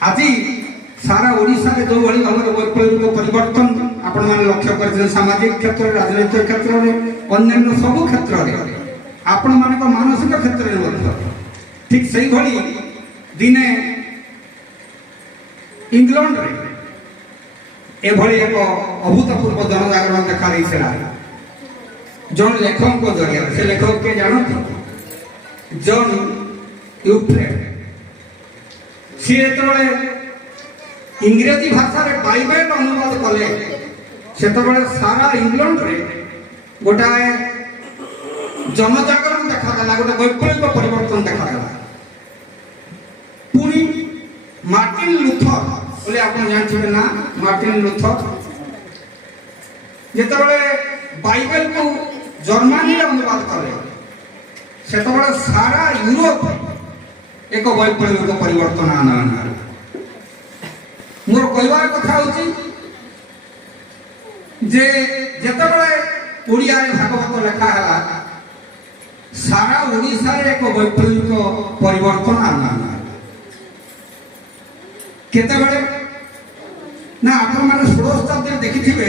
आज सारा ओडिशा रे जो भली भाव वैप्लविक परिवर्तन आपण माने लक्ष्य कर सामाजिक क्षेत्र राजनीतिक क्षेत्र में अन्य सब क्षेत्र में आपण मान मानसिक क्षेत्र में ठीक से भली दिने इंग्लैंड रे एभली एक अभूतपूर्व जनजागरण देखा देइछला जन लेखक जरिया से लेखक के जानते जॉन यूफ्रेड सी जो इंग्रेजी भाषा रे बाइबल अनुवाद कले से सारा इंग्लैंड रे गोटाए जनजागरण देखा गोटे वैप्लविक परिवर्तन देखा पुणी मार्टिन लूथर बोले आप जानते ना मार्टिन लूथर जिते बाइबल को जर्मनी अनुवाद कले से सारा यूरोप एक वैप्लविक परिवर्तन आना मोर कहबार कथा होची जे जेतेबेले ओडिया रे भागवत लेखा हला सारा ओडिसा रे एक वैप्लविक परिवर्तन आना केतेबेले ना आपण माने 16 शताब्दी देखिथिबे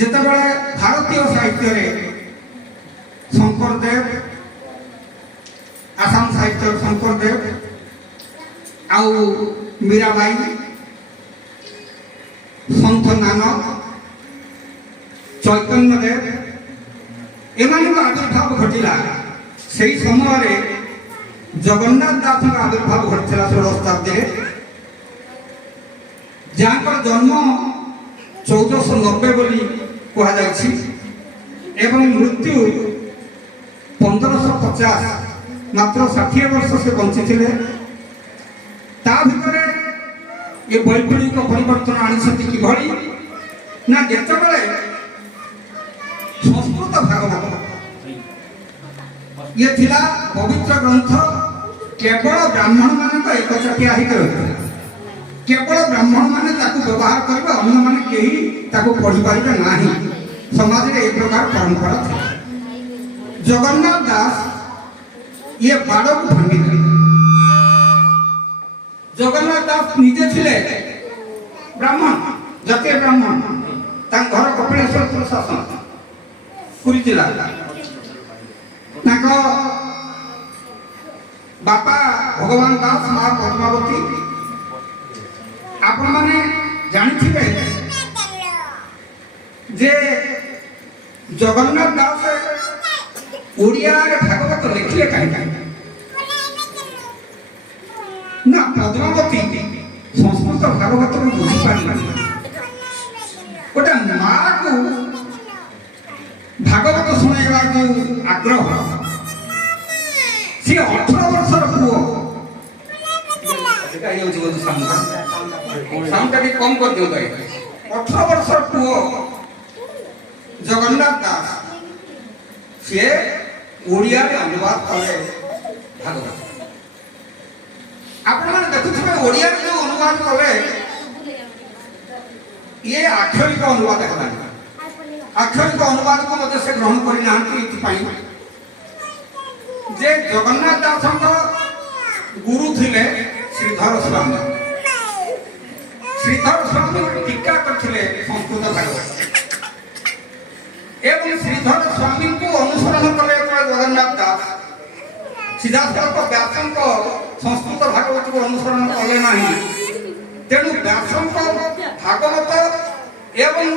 जेतेबेले भारतीय साहित्य रे शंकरदेव आसाम साहित्य शंकरदेव आउ मीराबाई संत नानक चैतन्य देव एमान आविर्भाव घटिला से समय जगन्नाथ दास आविर्भाव घटला 16 शताब्दी जहाँ जन्म 1490 बोली कहुई एवं मृत्यु 1550 मात्र 60 वर्ष से बंची थे ता भितर ये वैप्लविक परिवर्तन आनी कि ना जिते संस्कृत भागवत ये थिला पवित्र ग्रंथ केवल ब्राह्मण मान एकचाटिया केवल ब्राह्मण माने व्यवहार करेंगे अन्य मैंने कहीं पढ़ी पारे ना समाज में एक प्रकार परंपरा था जगन्नाथ दास ये बाड़ को भांगी जगन्नाथ दास निजे थिले ब्राह्मण जातीय ब्राह्मण घर कपिलेश्वर प्रशासन पुरी जिला बापा भगवान दास माँ पद्मावती आपण माने जानिथिबे जे जगन्नाथ दास ओडिया रे भागवत लिखले काहे ना पद्मावती संस्कृत भागवत को बुझी पारी गोटे माँ को भागवत शुणेगा जो आग्रह सी 18 वर्षर पुओ कम कर दियो 18 वर्षर पुओ जगन्नाथ दास सी ओडिया रे अनुवाद कले भागवत आपण माने देखुथिबे ओडिया रे जो अनुवाद कले ये आक्षरिक अनुवाद है आक्षरिक अनुवाद को मध्य से ग्रहण करि नांती इति पाई जे जगन्नाथ दास गुरु थिले श्रीधर स्वामी टीका करथिले संस्कृत भागवत एवं श्रीधर स्वामी को अनुसरण कले जगन्नाथ दास सिद्धार्थ व्यासन को संस्कृत भागवत को अनुसरण कले नहीं तेणु व्यासन को भागवत एवं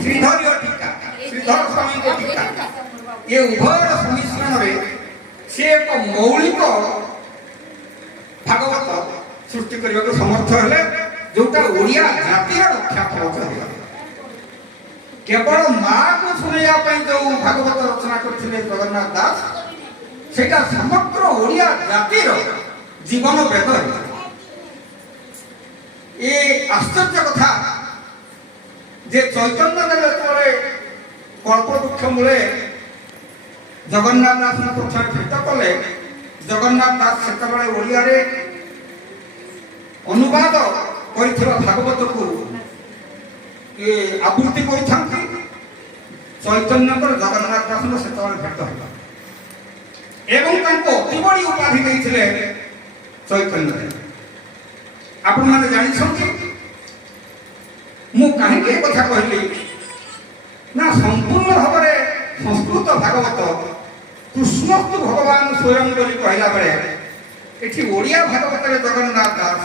श्रीधर स्वामी को टीका ये उभय सम्मिश्रण में से एक मौलिक भागवत सृष्टि करने को समर्थ है जोटा ओडिया जातिर रक्षा कर केवल माँ को शुणा जो भागवत रचना करथिले जगन्नाथ दास सेटा समग्र ओडिया जातिर जीवन वेद ये आश्चर्य कथा जे चैतन्य देव कल्पवृक्ष मूले जगन्नाथ दास प्रथम भेट कले जगन्नाथ दास से ओडिया रे अनुवाद कर भागवत को ये आवृत्ति कर चैतन्य जगन्नाथ दास से भेट एवं अति बड़ी उपाधि देते चैतन्य आपण माने जानिछंती मु काहेकि कथा कहली ना संपूर्ण भावरे संस्कृत भागवत कृष्णस्तु भगवान स्वयं बोली कहला बेले एठी ओडिया भागवत रे जगन्नाथ दास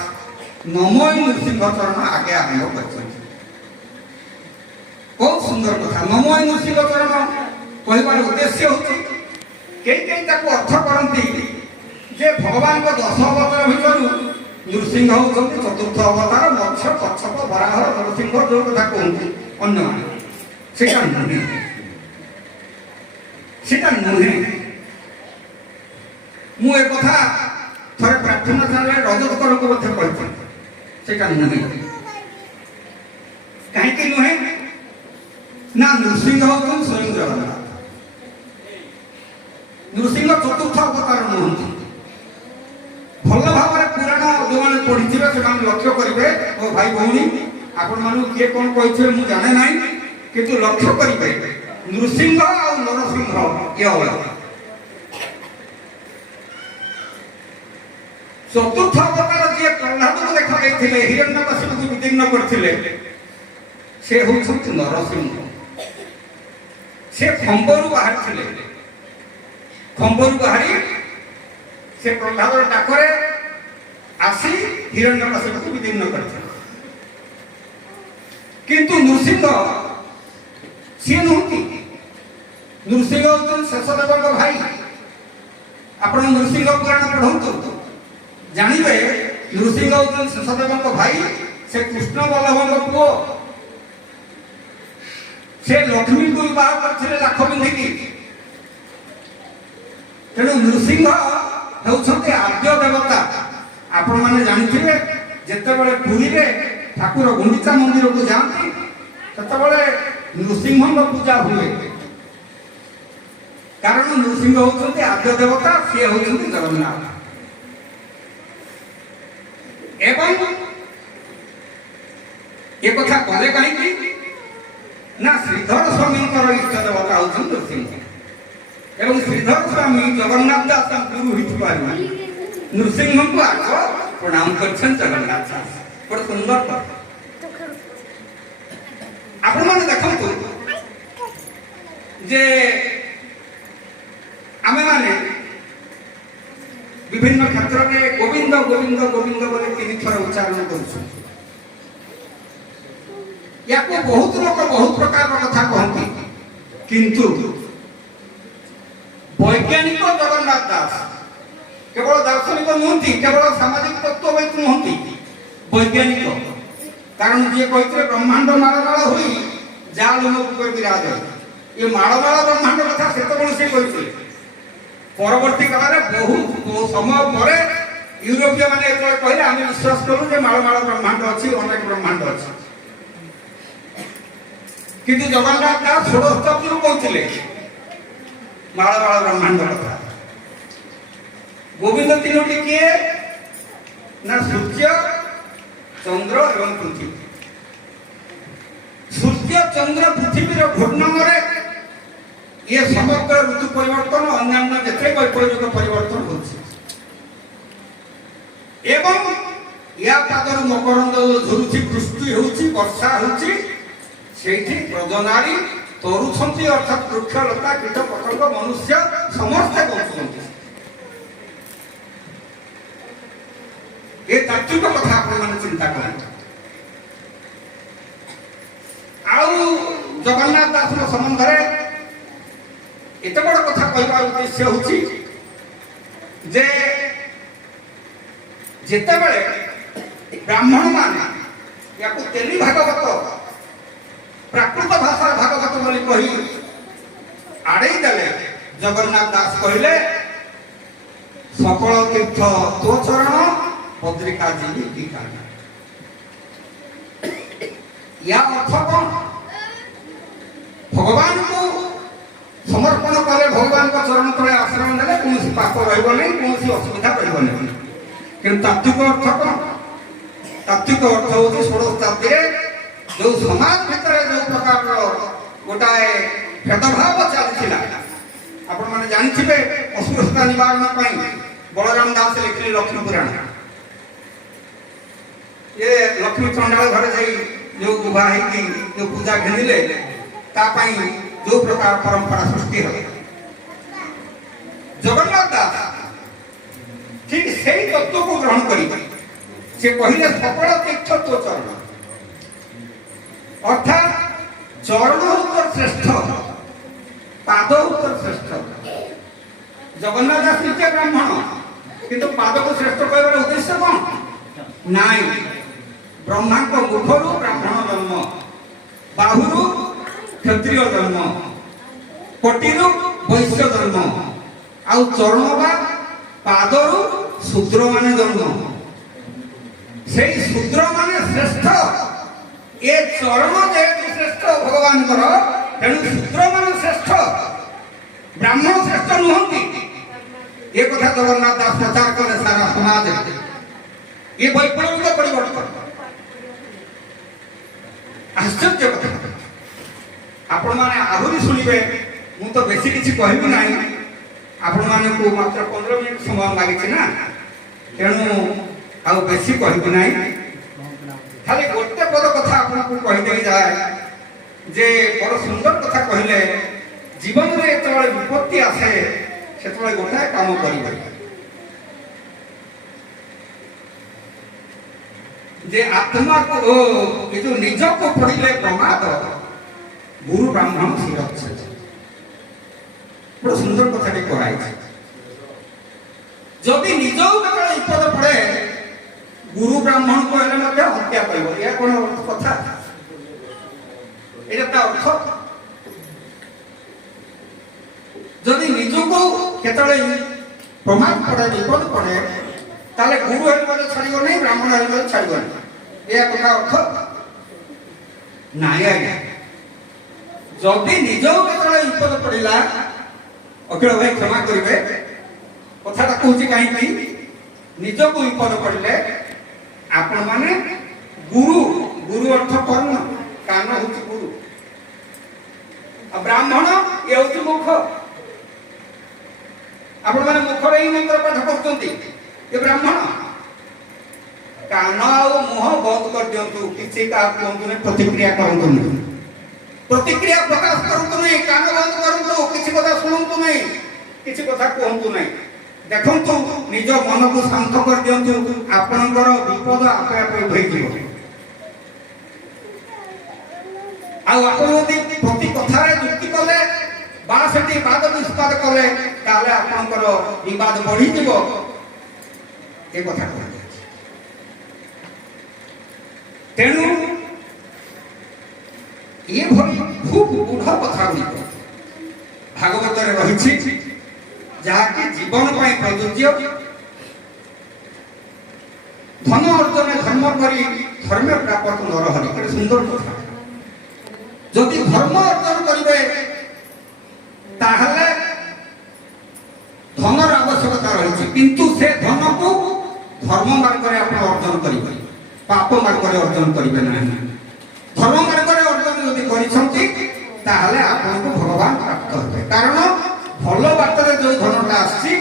नमोई नृसिंह चरण आगे आरंभ करछन। बहुत सुंदर कथा नमोई नृसिंह चरण कहबार उद्देश्य होची कई ताको अर्थ करती जे भगवान को 10 अवतार भितर नृसिंह होती चतुर्थ अवतार मत्स्य कच्छप वराह नरसिंह जो कथा कहते अन्य सेटा नुहे मु एक कथा थरे प्रार्थना चैनल रजतकर को मध्य कहती सेटा नुहे कहीं नुहे ना नृसिंह होती स्वयं जगन्नाथ नृसिंह चतुर्थ अवतार नुहति भल भाव पुराण जो मैंने पढ़ी से लक्ष्य करेंगे ओ भाई भौणी आपण मान किए कौन कही मुझे जाने ना किंतु लक्ष्य करेंगे नृसिंह और नरसिंह ये अलग चतुर्थ अवतार जी प्रहलाद को देखा गई हिरण्यकशिप को विदीर्ण करते से होती नरसिंह से खंबरू बाहरी खंबरू बाहरी से प्रहलाद डाकरे आसी हिरण्यकशिप को विदीर्ण करते किंतु नृसिंह सी नुहति नृसिंह होते शेषदेव भाई आप नृसिंह पुराण पढ़ु जानवे नृसिंह होते शेषदेव भाई से कृष्ण बल्लभ पुओ से लक्ष्मी को विवाह करते लाख बिंधिकी तेणु नृसिंह होती आद्य देवता आपण मैंने जानते जितेबाला पुरी में ठाकुर गुंडीचा मंदिर को जाती से नृसिंह पूजा हुए कारण नृसिंह होती आद्य देवता सी होती जगन्नाथ एवं ये कथा कले कहीं ना श्रीधर स्वामी इष्ट देवता होती नृसिंह एवं श्रीधर स्वामी जगन्नाथ दास गुरु हो नृसिंह को आग प्रणाम कर जगन्नाथ दास बड़ सुंदर आपण मैंने देखु जे आमे माने विभिन्न क्षेत्र में गोविंद गोविंद गोविंद बोले 3 थर उच्चारण करूँ या को बहुत लोग बहुत प्रकार कथा कहती किंतु वैज्ञानिक जगन्नाथ दास केवल दार्शनिक नुहति केवल सामाजिक तत्वविद नुहति वैज्ञानिक कारण जी कहते ब्रह्मांड मालमाल हुई जाल मुख विराज ये मालमाल ब्रह्मांड कथा से कहते परवर्ती काल में बहुत समय पर यूरोपीय मैंने कहले आम विश्वास करूँ जे मालमाल ब्रह्मांड अच्छी अनेक ब्रह्मांड अच्छी किंतु जगन्नाथ दास षोडशतत्व कहते मालमाल ब्रह्मांड कथा गोविंद 3टी किए ना सूर्य चंद्र एवं पृथ्वी सूर्य चंद्र पृथ्वी घूर्णन ये समग्र ऋतु परिवर्तन अन्य जिते वैपरीत परिवर्तन होती एवं या पादर मकरंद झुरुची वृष्टि होची वर्षा होची सेठी प्रजनारी तरुछंती अर्थात वृक्ष लता कीट पतंग मनुष्य समस्त बचुंती ये तात्विक कथा आप चिंता करें आउ जगन्नाथ दास संबंध में एत बड़ कथा कहबार उद्देश्य होची जे जितेबले ब्राह्मण मान या तेली भागवत प्राकृत भाषा भागवत बोली कही आड़े देले जगन्नाथ दास कहले सकल तीर्थ तो चरण पत्रिका जी या अर्थ कौन भगवान को समर्पण कले भगवान का चरण तले आश्रम देले कौन पाप रहिबो नहीं कौन असुविधा रहिबो नहीं कि तात्विक अर्थ कौन तात्विक अर्थ होती षोडशताब्दी जो समाज भितर जो प्रकार गोटाए भेदभाव चलता आपण मैंने जानते अस्पृश्यता निवारण बलराम दास लिखिले लक्ष्मी पुराण ଲକ୍ଷ୍ମୀ ଚଣ୍ଡାଳ ଘରେ ଯାଇ ଯେଉଁ ବିବାହ ହେଇକି ଯେଉଁ ପୂଜା ଘେନିଲେ ତା ପାଇଁ ଯେଉଁ ପ୍ରକାର ପରମ୍ପରା ସୃଷ୍ଟି ହେଲା, ଜଗନ୍ନାଥ ଦାସ ଠିକ ସେଇ ତତ୍ତ୍ୱକୁ ଗ୍ରହଣ କରି ସେ କହିଲେ ସକଳ ତୀର୍ଥ ତୋ ଚରଣ, ଅର୍ଥାତ୍ ଚରଣ ଉତ୍ତର ଶ୍ରେଷ୍ଠ, ପାଦ ଉତ୍ତର ଶ୍ରେଷ୍ଠ। ଜଗନ୍ନାଥ ଦାସ ନିତ୍ୟ ବ୍ରାହ୍ମଣ, କିନ୍ତୁ ପାଦକୁ ଶ୍ରେଷ୍ଠ କହିବାର ଉଦ୍ଦେଶ୍ୟ କଣ? ନାଇଁ, ବ୍ରହ୍ମାଙ୍କ ମୁଖରୁ ବ୍ରାହ୍ମଣ ଜନ୍ମ, ବାହୁରୁ କ୍ଷତ୍ରିୟ ଜନ୍ମ, କୋଟିରୁ ବୈଶ୍ୟ ଜନ୍ମ, ଆଉ ଚରଣ ବା ପାଦରୁ ଶୂଦ୍ର ମାନେ ଜନ୍ମ। ସେଇ ଶୂଦ୍ର ମାନେ ଶ୍ରେଷ୍ଠ, ଏ ଚରଣ ଯେହେତୁ ଶ୍ରେଷ୍ଠ ଭଗବାନଙ୍କର, ତେଣୁ ଶୂଦ୍ର ମାନେ ଶ୍ରେଷ୍ଠ, ବ୍ରାହ୍ମଣ ଶ୍ରେଷ୍ଠ ନୁହନ୍ତି। ଏ କଥା ଜଗନ୍ନାଥ ଦାସ ପ୍ରଚାର କଲେ ସାରା ସମାଜରେ। ଏ ବୈପ୍ଳବିକ ପରିବର୍ତ୍ତନ ଆଶ୍ଚର୍ଯ୍ୟ କଥା। ଆପଣମାନେ ଆହୁରି ଶୁଣିବେ, ମୁଁ ତ ବେଶୀ କିଛି କହିବି ନାହିଁ, ଆପଣମାନଙ୍କୁ ମାତ୍ର 15 ମିନିଟ୍ ସମୟ ଲାଗିଛି ନା, ତେଣୁ ଆଉ ବେଶୀ କହିବି ନାହିଁ। ଖାଲି ଗୋଟେ ପଦ କଥା ଆପଣଙ୍କୁ କହିଦେଇ ଯାଏ ଯେ ବଡ଼ ସୁନ୍ଦର କଥା କହିଲେ, ଜୀବନରେ ଯେତେବେଳେ ବିପତ୍ତି ଆସେ ସେତେବେଳେ ଗୋଟାଏ କାମ କରିବେ ଯେ ଆତ୍ମାକୁ ଏ ଯୋଉ ନିଜକୁ ପଡ଼ିଲେ ପ୍ରମାଦ, ଗୁରୁ ବ୍ରାହ୍ମଣ ଶିର ଅଚ୍ଛେଦ। ବଡ଼ ସୁନ୍ଦର କଥାଟି କୁହାଯାଇଛି। ଯଦି ନିଜକୁ କେତେବେଳେ ବିପଦ ପଡ଼େ, ଗୁରୁ ବ୍ରାହ୍ମଣ କହିଲେ ମଧ୍ୟ ହତ୍ୟା କରିବ। ଏହା କଣ କଥା? এটা তা অর্থ। যদি নিজକୁ କେତେବେଳେ ପ୍ରମାଦ ପଡ଼େ, ବିପଦ ପଡ଼େ, ତାହେଲେ ଗୁରୁ ହେଲେ ଛାଡ଼ିବ ନାହିଁ, ବ୍ରାହ୍ମଣ ହେଲେ ଛାଡ଼ିବ ନାହିଁ। ଏହା କଥା ଅର୍ଥ ନାଇଁ ଆଜ୍ଞା। ଯଦି ନିଜକୁ କେତେବେଳେ ବିପଦ ପଡ଼ିଲା, ଅଖିଳ ଭାଇ କ୍ଷମା କରିବେ, କଥାଟା କହୁଛି କାହିଁକି, ନିଜକୁ ବିପଦ ପଡ଼ିଲେ ଆପଣମାନେ ଗୁରୁ, ଗୁରୁ ଅର୍ଥ କର୍ମ, କାନ ହଉଛି ଗୁରୁ, ଆଉ ବ୍ରାହ୍ମଣ ଇଏ ହଉଛି ମୁଖ। ଆପଣମାନେ ମୁଖରେ ହିଁ ମନ୍ତ୍ର ପାଠ କରୁଛନ୍ତି, ଏ ବ୍ରାହ୍ମଣ। କାନ ଆଉ ମୁହଁ ବନ୍ଦ କରିଦିଅନ୍ତୁ, କିଛି କାହାକୁ କୁହନ୍ତୁ ନାହିଁ, ପ୍ରତିକ୍ରିୟା କରନ୍ତୁ ନାହିଁ, ପ୍ରତିକ୍ରିୟା ପ୍ରକାଶ କରନ୍ତୁ ନାହିଁ, କାନ ବନ୍ଦ କରନ୍ତୁ, କିଛି କଥା ଶୁଣନ୍ତୁ ନାହିଁ, କିଛି କଥା କୁହନ୍ତୁ ନାହିଁ। ଦେଖନ୍ତୁ, ନିଜ ମନକୁ ଶାନ୍ତ କରିଦିଅନ୍ତୁ, ଆପଣଙ୍କର ବିପଦ ଆପେ ଆପେ ହୋଇଯିବ। ଆଉ ଆପଣ ଯଦି ପ୍ରତି କଥାରେ ଯୁକ୍ତି କଲେ ବା ସେଠି ବାଦ ବିସ୍ତାର କଲେ, ତାହେଲେ ଆପଣଙ୍କର ବିବାଦ ବଢିଯିବ। ଏ କଥା କୁହାଯାଇଛି। ତେଣୁ ଏଭଳି ଖୁବ୍ ଗୂଢ଼ କଥା ଗୁଡ଼ିକ ଭାଗବତରେ ରହିଛି, ଯାହାକି ଜୀବନ ପାଇଁ ପ୍ରଯୁଜ୍ୟ। ଧନ ଅର୍ଜନ ଧର୍ମ କରି ଧର୍ମ ପ୍ରାପତ ନରହରି, ଗୋଟେ ସୁନ୍ଦର କଥା। ଯଦି ଧର୍ମ ଅର୍ଜନ କରିବେ ତାହେଲେ ଧନର ଆବଶ୍ୟକତା ରହିଛି, କିନ୍ତୁ ସେ ଧନକୁ ଧର୍ମ ମାର୍ଗରେ ଆପଣ ଅର୍ଜନ କରିବେ, ପାପ ମାର୍ଗରେ ଅର୍ଜନ କରିବେ ନାହିଁ। ଧର୍ମ ମାର୍ଗରେ ଅର୍ଜନ ଯଦି କରିଛନ୍ତି ତାହେଲେ ଆପଣଙ୍କୁ ଭଗବାନ ପ୍ରାପ୍ତ ହେବେ। କାରଣ ଭଲ ବାଟରେ ଯୋଉ ଧନଟା ଆସିଛି,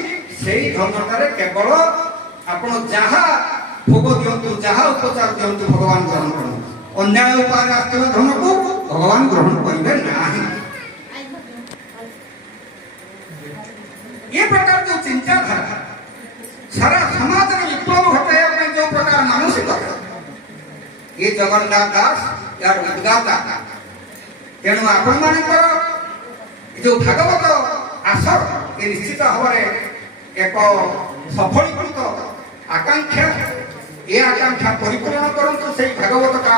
ସେଇ ଧନଟାରେ କେବଳ ଆପଣ ଯାହା ଭୋଗ ଦିଅନ୍ତୁ, ଯାହା ଉପଚାର ଦିଅନ୍ତୁ, ଭଗବାନ ଗ୍ରହଣ କରନ୍ତୁ। ଅନ୍ୟାୟ ଉପାୟରେ ଆସିଥିବା ଧନକୁ ଭଗବାନ ଗ୍ରହଣ କରିବେ ନାହିଁ। ଏ ପ୍ରକାର ଯୋଉ ଚିନ୍ତାଧାରା ସାରା ସମାଜରେ ବିପ୍ଳବ ଘଟାଇବା ପାଇଁ ଯୋଉ ପ୍ରକାର ମାନସିକତା, ଏ ଜଗନ୍ନାଥ ଦାସ ଏହାର ଉଦ୍ଗାତା। ତେଣୁ ଆପଣମାନଙ୍କର ଯୋଉ ଭାଗବତ ଆସର, ଏ ନିଶ୍ଚିତ ଭାବରେ ଏକ ସଫଳୀକୃତ ଆକାଂକ୍ଷା। ଏ ଆକାଂକ୍ଷା ପରିପୂରଣ କରନ୍ତୁ ସେଇ ଭାଗବତ କା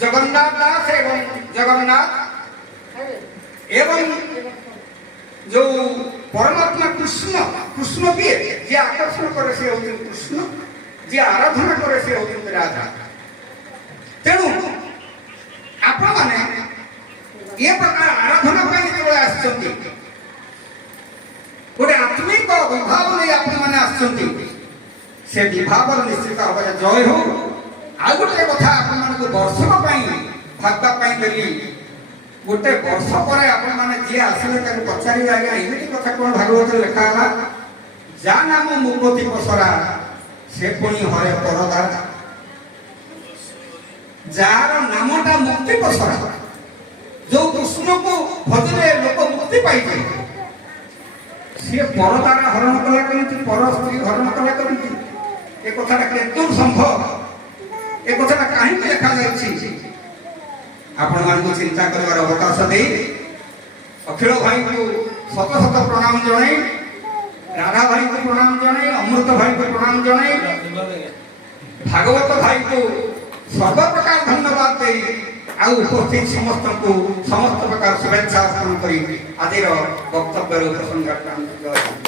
ଜଗନ୍ନାଥ ଦାସ ଏବଂ ଜଗନ୍ନାଥ ଏବଂ ଯୋଉ ପରମାତ୍ମା କୃଷ୍ଣ, କୃଷ୍ଣ କିଏ? ଯିଏ ଆକର୍ଷଣ କରେ ସେ ହେଉଛନ୍ତି କୃଷ୍ଣ, ଯିଏ ଆରାଧନା କରେ ସେ ହେଉଛନ୍ତି ରାଧା। ତେଣୁ ଆପଣମାନେ ଏ ପ୍ରକାର ଆରାଧନା ପାଇଁ ଯେତେବେଳେ ଆସିଛନ୍ତି, ଗୋଟେ ଆତ୍ମିକ ବିଭାବ ନେଇ ଆପଣମାନେ ଆସିଛନ୍ତି, ସେ ବିଭାବର ନିଶ୍ଚିତ ଭାବରେ ଜୟ ହଉ। ଆଉ ଗୋଟେ କଥା ଆପଣମାନଙ୍କୁ ବର୍ଷକ ପାଇଁ ଭାବିବା ପାଇଁ ଦେଲି। ଗୋଟେ ବର୍ଷ ପରେ ଆପଣମାନେ ଯିଏ ଆସିଲେ ତାକୁ ପଚାରିବେ, ଆଜ୍ଞା ଏମିତି କଥା କଣ ଭାଗବତରେ ଲେଖା ହେଲା? ଯା ନାମ ମୁପତି ପସରା, ସେ ପୁଣି ହରେ ପରଦା। ଯାହାର ନାମଟା ମୁକ୍ତି ପସରା, ଯୋଉ କୃଷ୍ଣକୁ ଭଜରେ ଲୋକ ମୁକ୍ତି ପାଇପାରିବେ, ସିଏ ପର ଦ୍ୱାରା ହରଣ କଲା କେମିତି, ପର ସ୍ତ୍ରୀ ହରଣ କଲା କେମିତି, ଏ କଥାଟା କେତେ ସମ୍ଭବ, ଏ କଥାଟା କାହିଁକି ଲେଖାଯାଇଛି, ଆପଣମାନଙ୍କୁ ଚିନ୍ତା କରିବାର ଅବକାଶ ଦେଇ ଅଖିଳ ଭାଇଙ୍କୁ ଶତ ଶତ ପ୍ରଣାମ ଜଣାଇ, ରାଧା ଭାଇଙ୍କୁ ପ୍ରଣାମ ଜଣାଇ, ଅମୃତ ଭାଇଙ୍କୁ ପ୍ରଣାମ ଜଣାଇ, ଭାଗବତ ଭାଇଙ୍କୁ ସର୍ବପ୍ରକାର ଧନ୍ୟବାଦ ଦେଇ ଆଉ ଉପସ୍ଥିତ ସମସ୍ତଙ୍କୁ ସମସ୍ତ ପ୍ରକାର ଶୁଭେଚ୍ଛା ଅର୍ପଣ କରି ଆଜିର ବକ୍ତବ୍ୟର ଉପସଂହାର